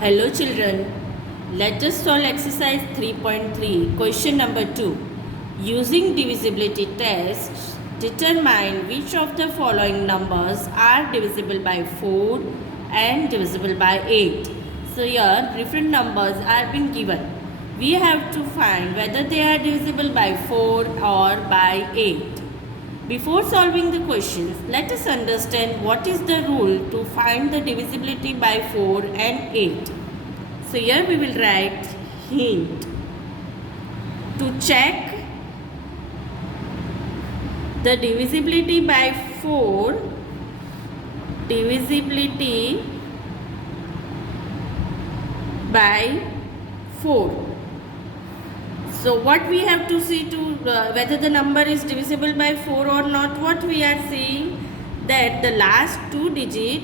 Hello children, let us solve exercise 3.3 question number 2. Using divisibility tests, determine which of the following numbers are divisible by 4 and divisible by 8. So here different numbers are being given. We have to find whether they are divisible by 4 or by 8. Before solving the questions, let us understand what is the rule to find the divisibility by 4 and 8. So here we will write hint. To check the divisibility by 4, divisibility by 4. So what we have to see to whether the number is divisible by 4 or not, what we are seeing that the last two digit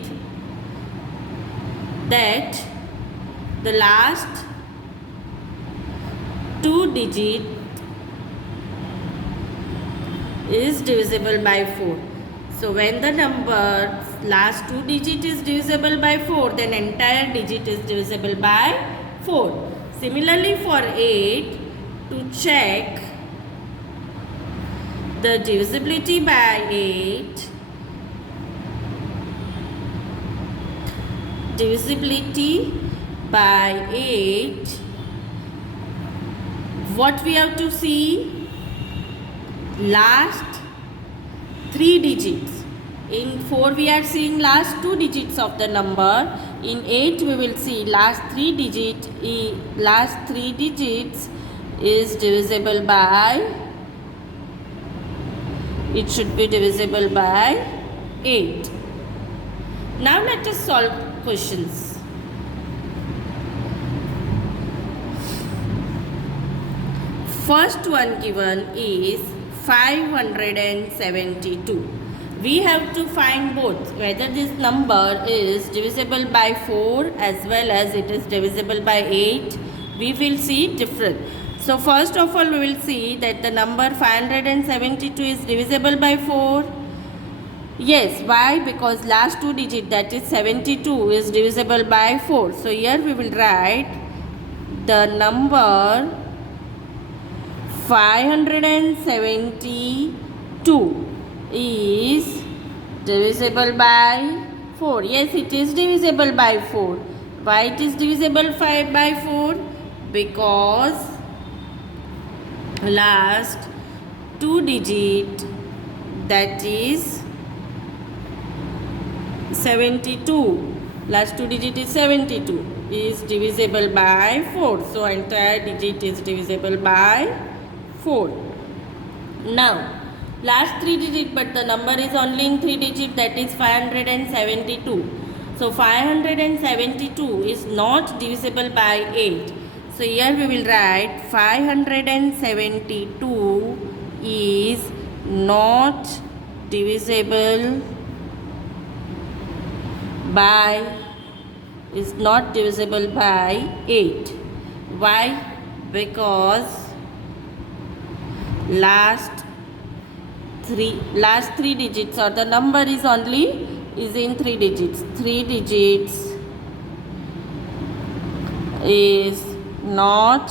is divisible by 4. So when the number last two digit is divisible by 4, then entire digit is divisible by 4. Similarly for 8, to check the divisibility by 8, what we have to see? Last three digits. In 4 we are seeing last two digits of the number. In 8 we will see last three digits is divisible by, it should be divisible by 8. Now let us solve questions. First one given is 572. We have to find both whether this number is divisible by 4 as well as it is divisible by 8. We will see different. So first of all we will see that the number 572 is divisible by 4. Yes, why? Because last two digit, that is 72, is divisible by 4. So here we will write the number 572 is divisible by 4. Yes, it is divisible by 4. Why it is divisible by 4? Because last two digit, that is 72, last two digit is 72, is divisible by 4. So entire digit is divisible by 4. Now last three digit, but the number is only in three digit, that is 572. So 572 is not divisible by 8. So here we will write 572 is not divisible by 8. Why? Because last three digits, or the number is in three digits. Three digits is not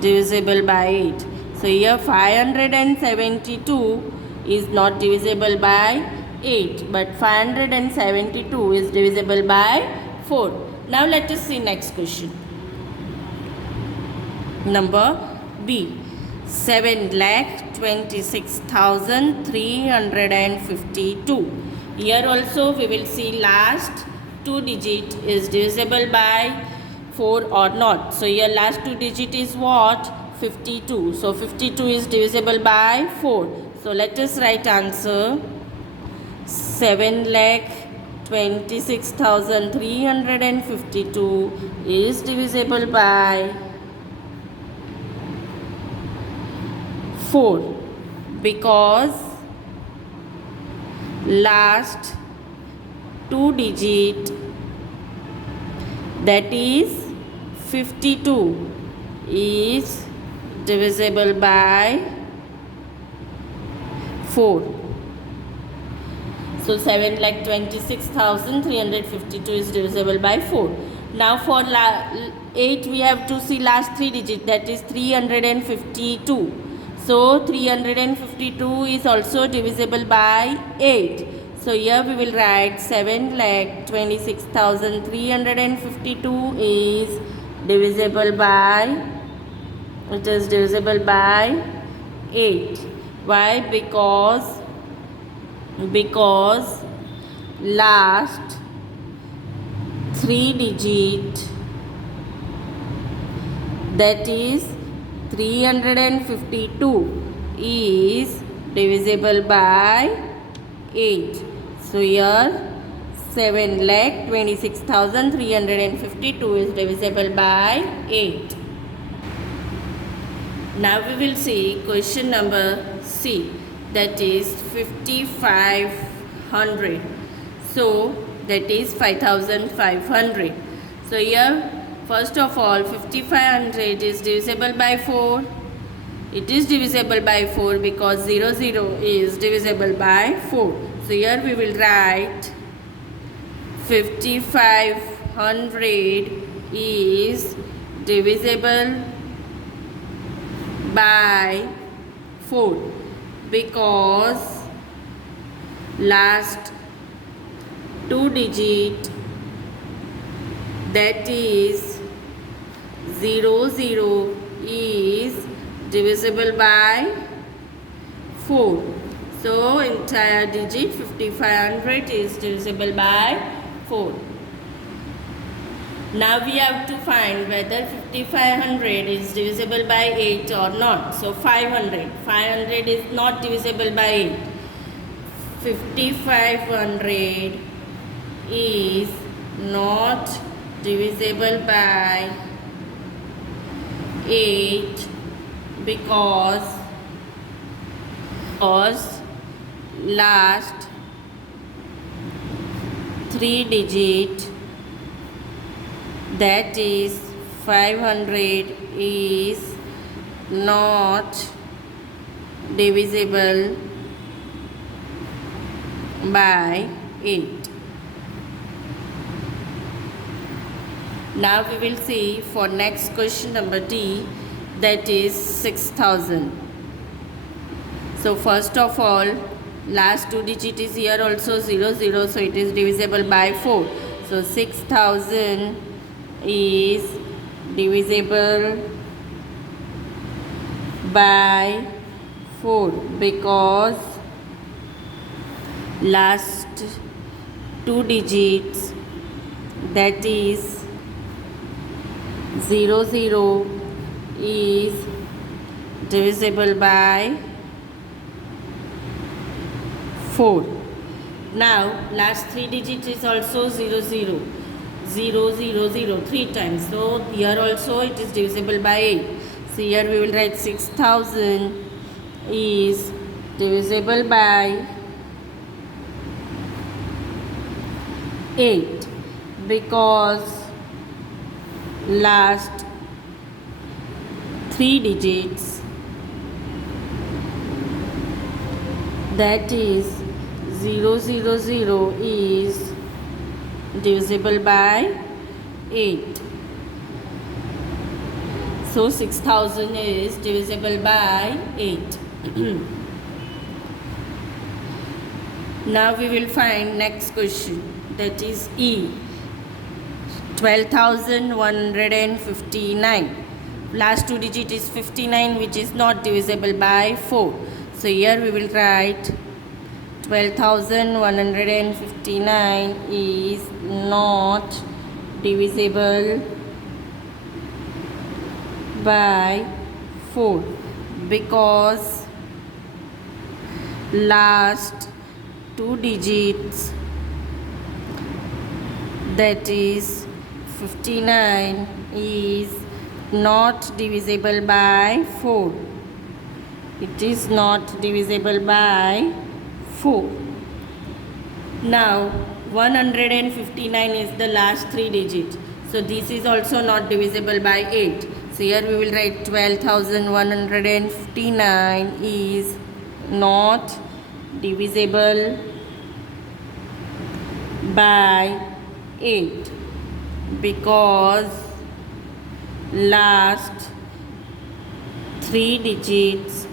divisible by 8. So here 572 is not divisible by 8, but 572 is divisible by 4. Now let us see next question. Number B. 7,26,352. Here also we will see last two digit is divisible by 4 or not. So here last two digit is what? 52. So 52 is divisible by 4. So let us write answer. 7,26,352 is divisible by 4 because last two digit, that is 52, is divisible by 4. So 7,26,352 is divisible by 4. Now for 8 we have to see last 3 digits, that is 352. So 352 is also divisible by 8. So here we will write 7,26,352 is divisible by, it is divisible by 8. Why? Because last 3 digit, that is 352, is divisible by 8. So here 7,26,352 is divisible by 8. Now we will see question number C, that is 5,500. So that is 5,500. So here first of all 5,500 is divisible by 4. It is divisible by 4 because 0 is divisible by 4. So here we will write 5,500 is divisible by 4 because last 2 digit, that is 0 is divisible by 4. So entire digit 5,500 is divisible by 4. Now we have to find whether 5,500 is divisible by 8 or not. So 500 is not divisible by 8. 5,500 is not divisible by 8 because last 3 digit, that is 500, is not divisible by 8. Now we will see for next question number D, that is 6,000. So first of all, last 2 digit is here also 0, so it is divisible by 4. So 6,000 is divisible by 4 because last 2 digits, that is 0 is divisible by 4. Now last 3 digits is also 0, 0, 3 times. So here also it is divisible by 8. So here we will write 6,000 is divisible by 8 because last 3 digits, that is 0, is divisible by 8. So 6,000 is divisible by 8. Now we will find next question, that is E, 12,159. Last 2 digit is 59, which is not divisible by 4. So here we will write 12,159 is not divisible by 4 because last 2 digits, that is 59, is not divisible by 4. It is not divisible by 4. Now 159 is the last 3 digits. So this is also not divisible by 8. So here we will write 12,159 is not divisible by 8 because last 3 digits,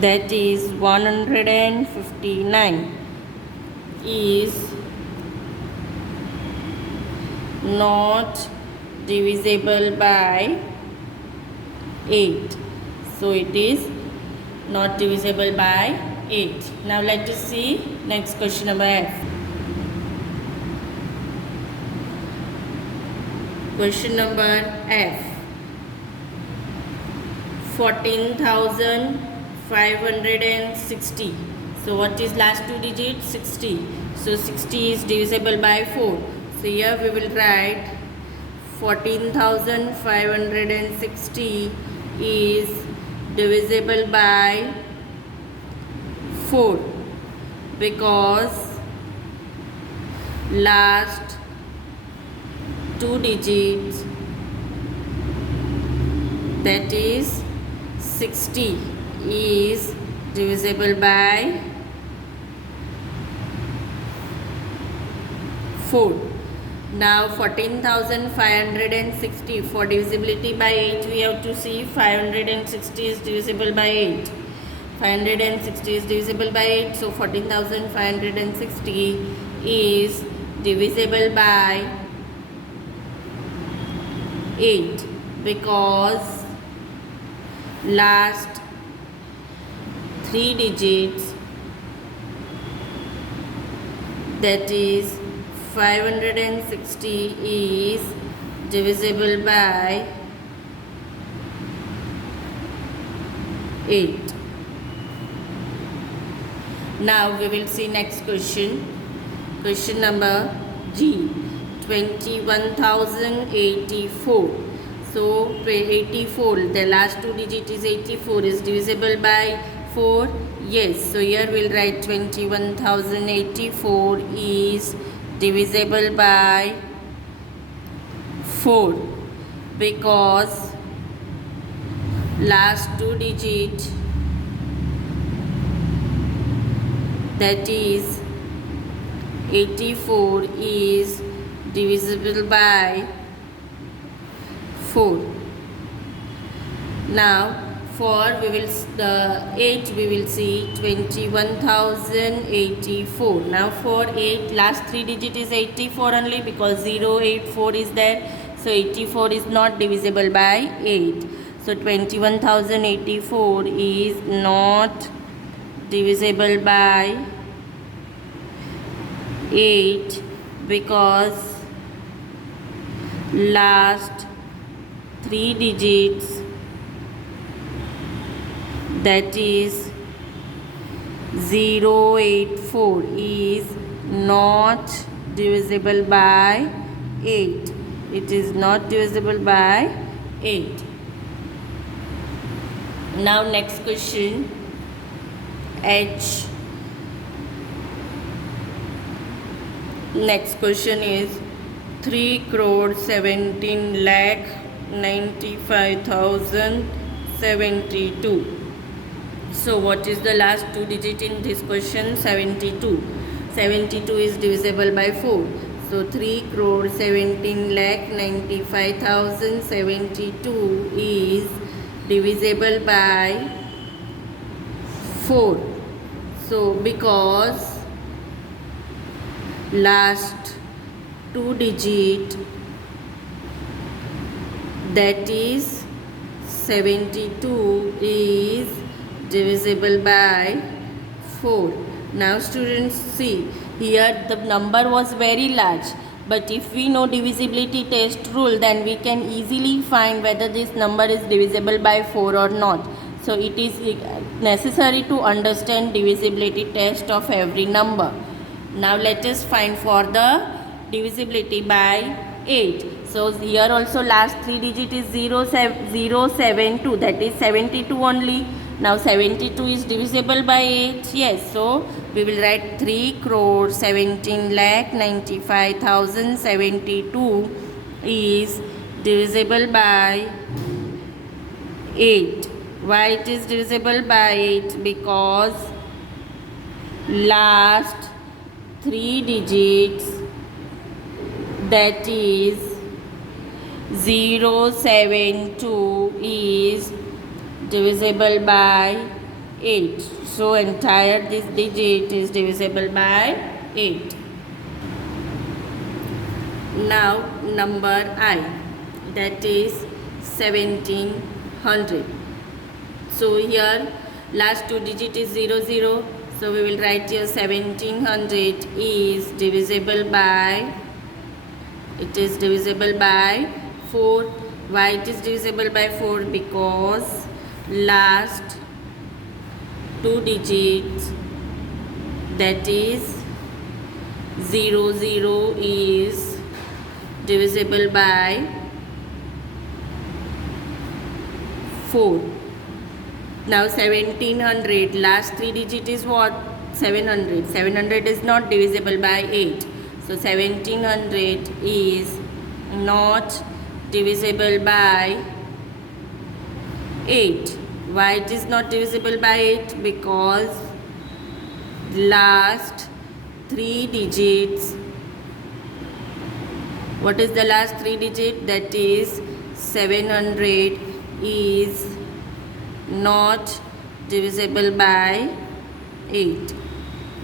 that is 159, is not divisible by 8. So it is not divisible by 8. Now let us see next question number F. Question number F. 14,560. So what is last 2 digits? 60. So 60 is divisible by 4. So here we will write 14,560 is divisible by 4 because last 2 digits, that is 60, is divisible by 4. Now 14,560, for divisibility by 8 we have to see 560 is divisible by 8. 560 is divisible by 8, so 14,560 is divisible by 8 because last 3 digits, that is 560, is divisible by 8. Now we will see next question. Question number G. 21,084. So 84, the last 2 digit is 84, is divisible by 4. Yes, so here we'll write 21,084 is divisible by 4 because last 2 digit, that is 84, is divisible by 4. Now for we will the 8 we will see 21,084. Now for 8, last 3 digit is 84 only because 084 is there, so 84 is not divisible by 8. So 21,084 is not divisible by 8 because last 3 digits, that is 084, is not divisible by 8. It is not divisible by 8. Now next question, H. Next question is 3,17,95,072. So what is the last 2 digit in this question? 72. 72 is divisible by 4. So 3,17,95,072 is divisible by 4. So because last 2 digit, that is 72, is divisible by 4. Now students, see here the number was very large, but if we know divisibility test rule, then we can easily find whether this number is divisible by 4 or not. So it is necessary to understand divisibility test of every number. Now let us find for the divisibility by 8. So here also last 3 digit is 072, that is 72 only. Now 72 is divisible by 8. Yes, so we will write 3,17,95,072 is divisible by 8. Why it is divisible by 8? Because last 3 digits, that is 072 is divisible by 8. So entire this digit is divisible by 8. Now number I, that is 1700. So here last two digit is 00. So we will write here 1700 is divisible by, it is divisible by 4. Why it is divisible by 4? Because last two digits, that is 00 is divisible by 4. Now 1700, last three digit is what? 700. 700 is not divisible by 8. So 1700 is not divisible by 8. Why it is not divisible by 8? Because last three digits, what is the last three digit? That is 700 is not divisible by 8.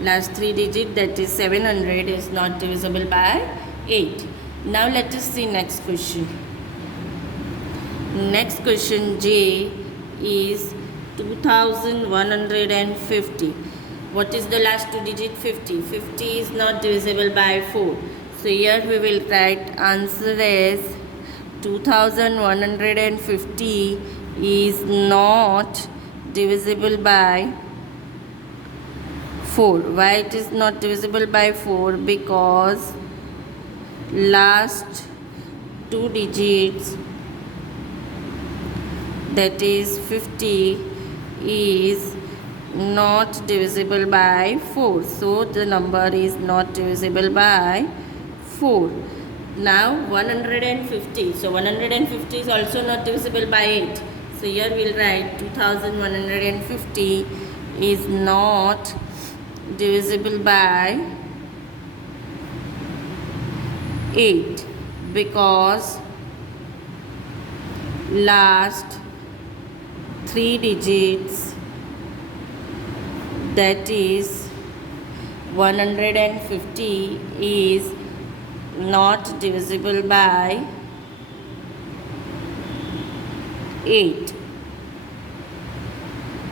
Last three digit, that is 700, is not divisible by 8. Now let us see next question. Next question J is 2150. What is the last two digit? 50. 50 is not divisible by 4. So here we will write answer as 2150 is not divisible by 4. Why it is not divisible by 4? Because last two digits, that is 50, is not divisible by 4. So the number is not divisible by 4. Now 150. So 150 is also not divisible by 8. So here we'll write 2150 is not divisible by 8 because last three digits, that is 150, is not divisible by 8.